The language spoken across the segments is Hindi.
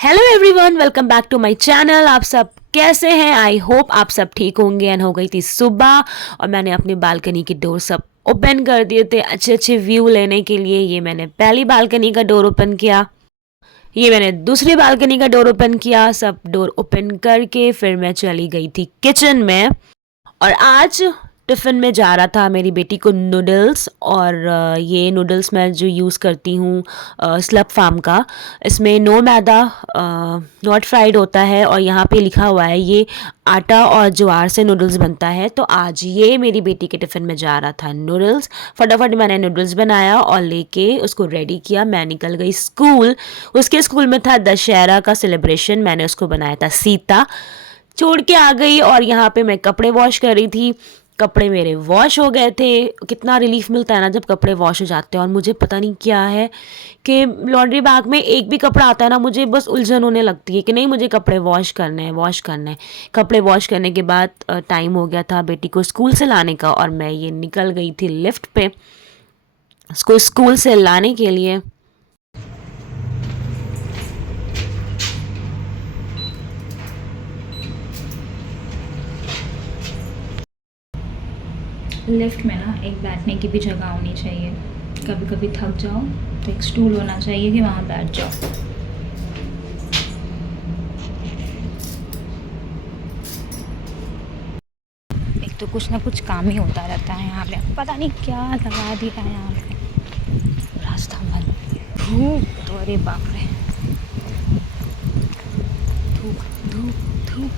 Hello everyone, welcome back to my channel. आप सब कैसे हैं? आई होप आप सब ठीक होंगे। एंड हो गई थी सुबह और मैंने अपनी बालकनी की डोर सब ओपन कर दिए थे अच्छे अच्छे व्यू लेने के लिए। ये मैंने पहली बालकनी का डोर ओपन किया, ये मैंने दूसरी बालकनी का डोर ओपन किया। सब डोर ओपन करके फिर मैं चली गई थी किचन में। और आज टिफ़िन में जा रहा था मेरी बेटी को नूडल्स। और ये नूडल्स मैं जो यूज़ करती हूँ स्लब फार्म का, इसमें नो मैदा, नॉट फ्राइड होता है। और यहाँ पे लिखा हुआ है ये आटा और ज्वार से नूडल्स बनता है। तो आज ये मेरी बेटी के टिफ़िन में जा रहा था नूडल्स। फटाफट मैंने नूडल्स बनाया और लेके उसको रेडी किया। मैं निकल गई स्कूल। उसके स्कूल में था दशहरा का सेलिब्रेशन, मैंने उसको बनाया था सीता। छोड़ के आ गई और यहाँ पे मैं कपड़े वॉश कर रही थी। कपड़े मेरे वॉश हो गए थे। कितना रिलीफ मिलता है ना जब कपड़े वॉश हो जाते हैं। और मुझे पता नहीं क्या है कि लॉन्ड्री बैग में एक भी कपड़ा आता है ना, मुझे बस उलझन होने लगती है कि नहीं, मुझे कपड़े वॉश करने हैं, वॉश करने हैं। कपड़े वॉश करने के बाद टाइम हो गया था बेटी को स्कूल से लाने का और मैं ये निकल गई थी लिफ्ट पे उसको स्कूल से लाने के लिए। लिफ्ट में ना एक बैठने की भी जगह होनी चाहिए। कभी कभी थक जाओ तो एक स्टूल होना चाहिए कि वहाँ बैठ जाओ। एक तो कुछ ना कुछ काम ही होता रहता है यहाँ पे, पता नहीं क्या लगा दिया है यहाँ पे। रास्ता बंद, धूप तो अरे बाप रे, धूप धूप धूप।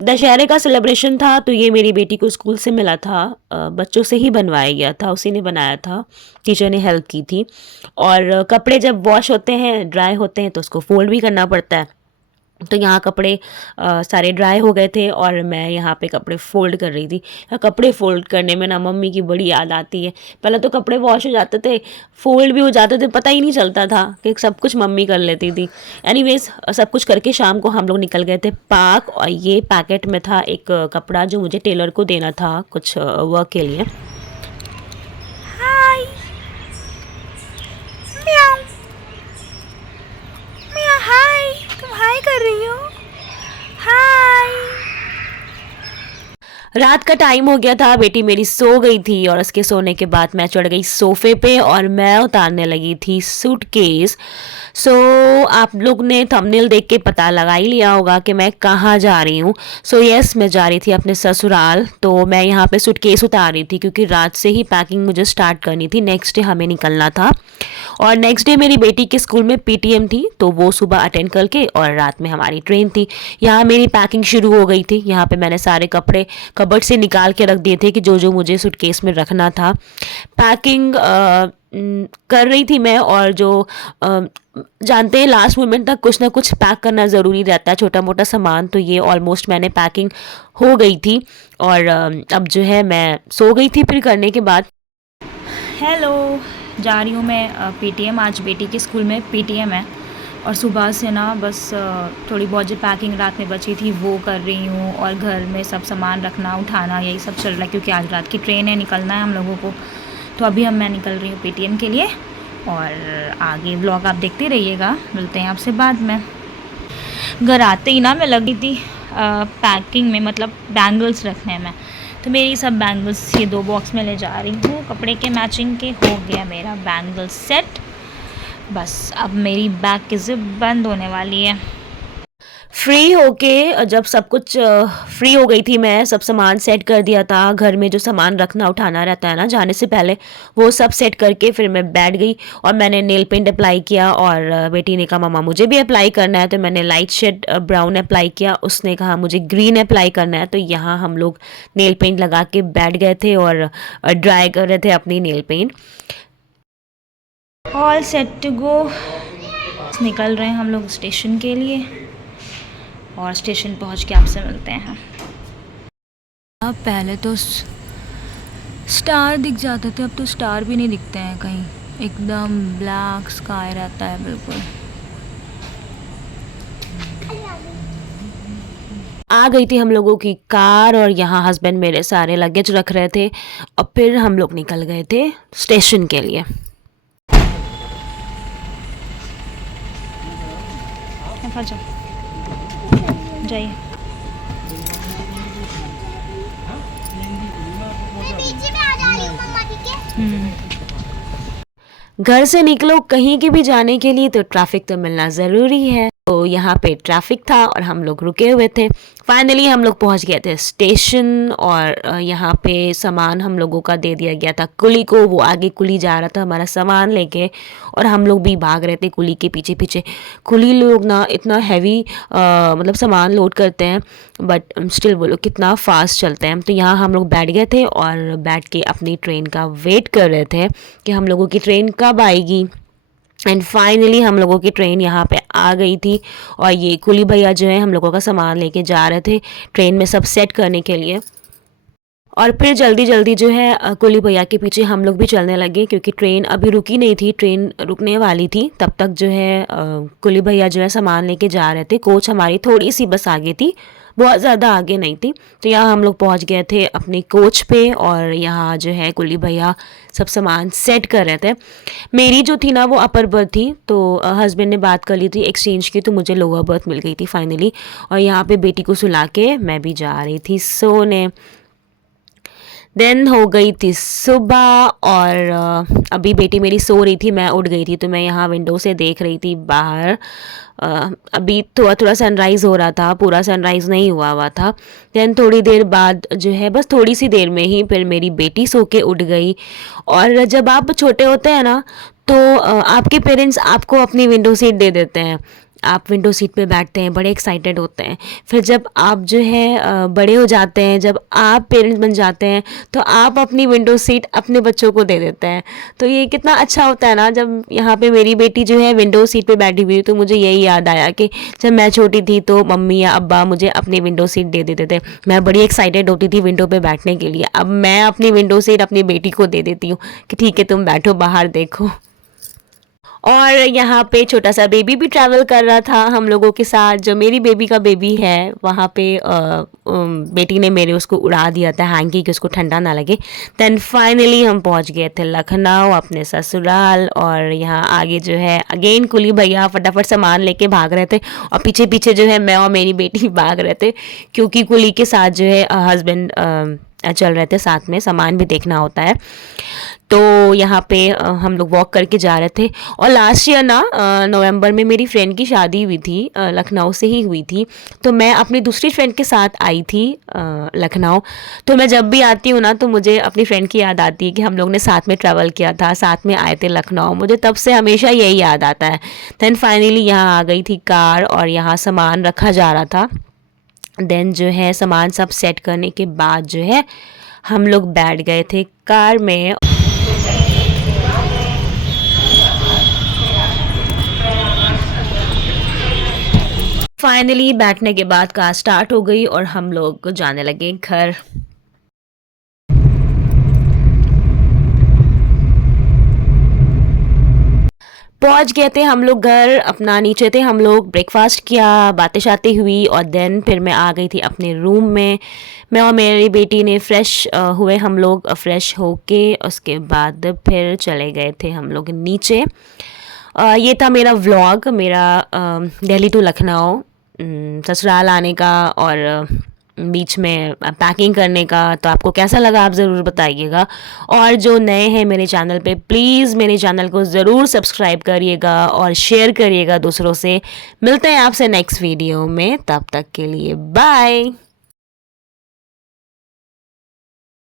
दशहरे का सेलिब्रेशन था तो ये मेरी बेटी को स्कूल से मिला था। बच्चों से ही बनवाया गया था, उसी ने बनाया था, टीचर ने हेल्प की थी। और कपड़े जब वॉश होते हैं, ड्राई होते हैं तो उसको फोल्ड भी करना पड़ता है। तो यहाँ कपड़े सारे ड्राई हो गए थे और मैं यहाँ पे कपड़े फ़ोल्ड कर रही थी। कपड़े फ़ोल्ड करने में ना मम्मी की बड़ी याद आती है। पहले तो कपड़े वॉश हो जाते थे, फ़ोल्ड भी हो जाते थे, पता ही नहीं चलता था कि सब कुछ मम्मी कर लेती थी। एनीवेज सब कुछ करके शाम को हम लोग निकल गए थे पार्क। और ये पैकेट में था एक कपड़ा जो मुझे टेलर को देना था कुछ वर्क के लिए। हाय म्याऊं, म्याऊं, हाय, तुम हाय कर रही हो? हाय। रात का टाइम हो गया था, बेटी मेरी सो गई थी और उसके सोने के बाद मैं चढ़ गई सोफे पे और मैं उतारने लगी थी सूटकेस। सो आप लोग ने थंबनेल देख के पता लगा ही लिया होगा कि मैं कहाँ जा रही हूँ। सो यस, मैं जा रही थी अपने ससुराल। तो मैं यहाँ पे सूटकेस उतार रही थी क्योंकि रात से ही पैकिंग मुझे स्टार्ट करनी थी, नेक्स्ट डे हमें निकलना था। और नेक्स्ट डे मेरी बेटी के स्कूल में पीटीएम थी तो वो सुबह अटेंड करके और रात में हमारी ट्रेन थी। यहाँ मेरी पैकिंग शुरू हो गई थी। यहाँ पे मैंने सारे कपड़े कबर्ड से निकाल के रख दिए थे कि जो जो मुझे सूटकेस में रखना था। पैकिंग कर रही थी मैं। और जो जानते हैं लास्ट मोमेंट तक कुछ ना कुछ पैक करना ज़रूरी रहता है, छोटा मोटा सामान। तो ये ऑलमोस्ट मैंने पैकिंग हो गई थी और अब जो है मैं सो गई थी फिर करने के बाद। हेलो, जा रही हूँ मैं पीटीएम। आज बेटी के स्कूल में पीटीएम है और सुबह से ना बस थोड़ी बहुत जो पैकिंग रात में बची थी वो कर रही हूँ और घर में सब सामान रखना उठाना यही सब चल रहा है क्योंकि आज रात की ट्रेन है, निकलना है हम लोगों को। तो अभी मैं निकल रही हूँ पीटीएम के लिए और आगे व्लॉग आप देखते रहिएगा। मिलते हैं आपसे बाद में। घर आते ही ना मैं लगी थी पैकिंग में, मतलब बैंगल्स रखने में। तो मेरी सब बैंगल्स ये 2 बॉक्स में ले जा रही हूँ, कपड़े के मैचिंग के। हो गया मेरा बैंगल सेट। बस अब मेरी बैग की ज़िप बंद होने वाली है। फ्री होके जब सब कुछ फ्री हो गई थी, मैं सब सामान सेट कर दिया था। घर में जो सामान रखना उठाना रहता है ना जाने से पहले, वो सब सेट करके फिर मैं बैठ गई और मैंने नेल पेंट अप्लाई किया। और बेटी ने कहा मम्मा मुझे भी अप्लाई करना है, तो मैंने लाइट शेड ब्राउन अप्लाई किया। उसने कहा मुझे ग्रीन अप्लाई करना है। तो यहाँ हम लोग नेल पेंट लगा के बैठ गए थे और ड्राई कर रहे थे अपनी nail paint. All set to go. निकल रहे हैं हम लोग स्टेशन के लिए और स्टेशन पहुंच के आपसे मिलते हैं। अब पहले तो स्टार दिख जाते थे, अब तो स्टार भी नहीं दिखते हैं कहीं। एकदम ब्लैक स्काई रहता है बिल्कुल। आ गई थी हम लोगों की कार और यहाँ हस्बैंड मेरे सारे लगेज रख रहे थे और फिर हम लोग निकल गए थे स्टेशन के लिए। जाइए। घर से निकलो कहीं के भी जाने के लिए तो ट्रैफिक तो मिलना ज़रूरी है। तो यहाँ पे ट्रैफिक था और हम लोग रुके हुए थे। फाइनली हम लोग पहुँच गए थे स्टेशन और यहाँ पे सामान हम लोगों का दे दिया गया था कुली को। वो आगे कुली जा रहा था हमारा सामान लेके और हम लोग भी भाग रहे थे कुली के पीछे पीछे। कुली लोग ना इतना हैवी मतलब सामान लोड करते हैं बट स्टिल वो लोग कितना फास्ट चलते हैं। तो यहाँ हम लोग बैठ गए थे और बैठ के अपनी ट्रेन का वेट कर रहे थे कि हम लोगों की ट्रेन कब आएगी। एंड फाइनली हम लोगों की ट्रेन यहाँ पे आ गई थी और ये कुली भैया जो है हम लोगों का सामान लेके जा रहे थे ट्रेन में सब सेट करने के लिए। और फिर जल्दी जल्दी जो है कुली भैया के पीछे हम लोग भी चलने लगे क्योंकि ट्रेन अभी रुकी नहीं थी, ट्रेन रुकने वाली थी। तब तक जो है कुली भैया जो है सामान लेके जा रहे थे। कोच हमारी थोड़ी सी बस आगे थी, बहुत ज़्यादा आगे नहीं थी। तो यहाँ हम लोग पहुँच गए थे अपने कोच पे और यहाँ जो है कुली भैया सब सामान सेट कर रहे थे। मेरी जो थी ना वो अपर बर्थ थी, तो हस्बैंड ने बात कर ली थी एक्सचेंज की, तो मुझे लोअर बर्थ मिल गई थी फाइनली। और यहाँ पे बेटी को सुला के मैं भी जा रही थी सोने। देन हो गई थी सुबह और अभी बेटी मेरी सो रही थी, मैं उठ गई थी। तो मैं यहाँ विंडो से देख रही थी बाहर। अभी थोड़ा थोड़ा सनराइज़ हो रहा था, पूरा सनराइज़ नहीं हुआ था। देन थोड़ी देर बाद जो है बस थोड़ी सी देर में ही फिर मेरी बेटी सो के उठ गई। और जब आप छोटे होते हैं ना तो आपके पेरेंट्स आपको अपनी विंडो सीट दे देते हैं, आप विंडो सीट पे बैठते हैं, बड़े एक्साइटेड होते हैं। फिर जब आप जो है बड़े हो जाते हैं, जब आप पेरेंट्स बन जाते हैं तो आप अपनी विंडो सीट अपने बच्चों को दे देते हैं। तो ये कितना अच्छा होता है ना। जब यहाँ पे मेरी बेटी जो है विंडो सीट पे बैठी हुई तो मुझे यही याद आया कि जब मैं छोटी थी तो मम्मी या अब्बा मुझे अपनी विंडो सीट दे देते थे। मैं बड़ी एक्साइटेड होती थी विंडो पे बैठने के लिए। अब मैं अपनी विंडो सीट अपनी बेटी को दे देती हूँ कि ठीक है तुम बैठो, बाहर देखो। और यहाँ पे छोटा सा बेबी भी ट्रैवल कर रहा था हम लोगों के साथ। जो मेरी बेबी का बेबी है वहाँ पे बेटी ने मेरे उसको उड़ा दिया था हैंकी कि उसको ठंडा ना लगे। देन फाइनली हम पहुँच गए थे लखनऊ अपने ससुराल। और यहाँ आगे जो है अगेन कुली भैया फटाफट सामान लेके भाग रहे थे और पीछे पीछे जो है मैं और मेरी बेटी भाग रहे थे क्योंकि कुली के साथ जो है हस्बैंड चल रहे थे, साथ में सामान भी देखना होता है। तो यहाँ पे हम लोग वॉक करके जा रहे थे। और लास्ट ईयर ना नवंबर में मेरी फ्रेंड की शादी हुई थी, लखनऊ से ही हुई थी। तो मैं अपनी दूसरी फ्रेंड के साथ आई थी लखनऊ। तो मैं जब भी आती हूँ ना तो मुझे अपनी फ्रेंड की याद आती है कि हम लोग ने साथ में ट्रैवल किया था, साथ में आए थे लखनऊ। मुझे तब से हमेशा यही याद आता है। देन फाइनली यहाँ आ गई थी कार और यहाँ सामान रखा जा रहा था। देन जो है सामान सब सेट करने के बाद जो है हम लोग बैठ गए थे कार में। फाइनली बैठने के बाद कार स्टार्ट हो गई और हम लोग जाने लगे घर। पहुंच गए थे हम लोग घर, अपना नीचे थे हम लोग, ब्रेकफास्ट किया, बातें शातें हुई और देन फिर मैं आ गई थी अपने रूम में। मैं और मेरी बेटी ने फ्रेश हुए हम लोग, फ्रेश होके उसके बाद फिर चले गए थे हम लोग नीचे। ये था मेरा व्लॉग, मेरा दिल्ली टू लखनऊ ससुराल आने का और बीच में पैकिंग करने का। तो आपको कैसा लगा आप ज़रूर बताइएगा। और जो नए हैं मेरे चैनल पे प्लीज़ मेरे चैनल को ज़रूर सब्सक्राइब करिएगा और शेयर करिएगा दूसरों से। मिलते हैं आपसे नेक्स्ट वीडियो में, तब तक के लिए बाय।